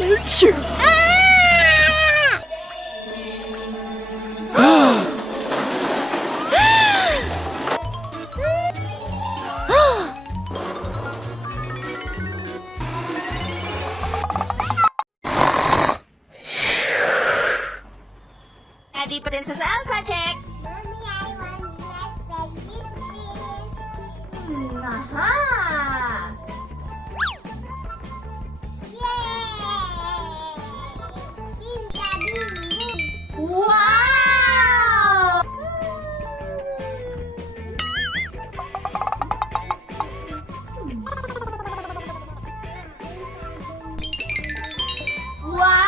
Sure. Adi Princess Elsa, cek. Mommy, I want less like this, please. Aha. Yay! Pinta bing. Wow! Wow! Wow! Wow!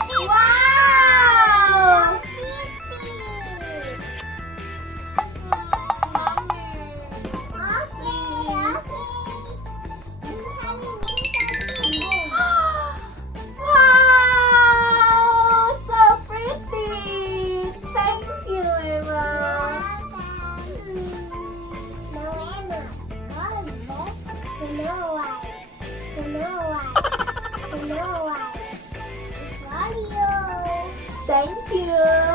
Wow! Wow! So pretty! Thank you, Emma. Thank you.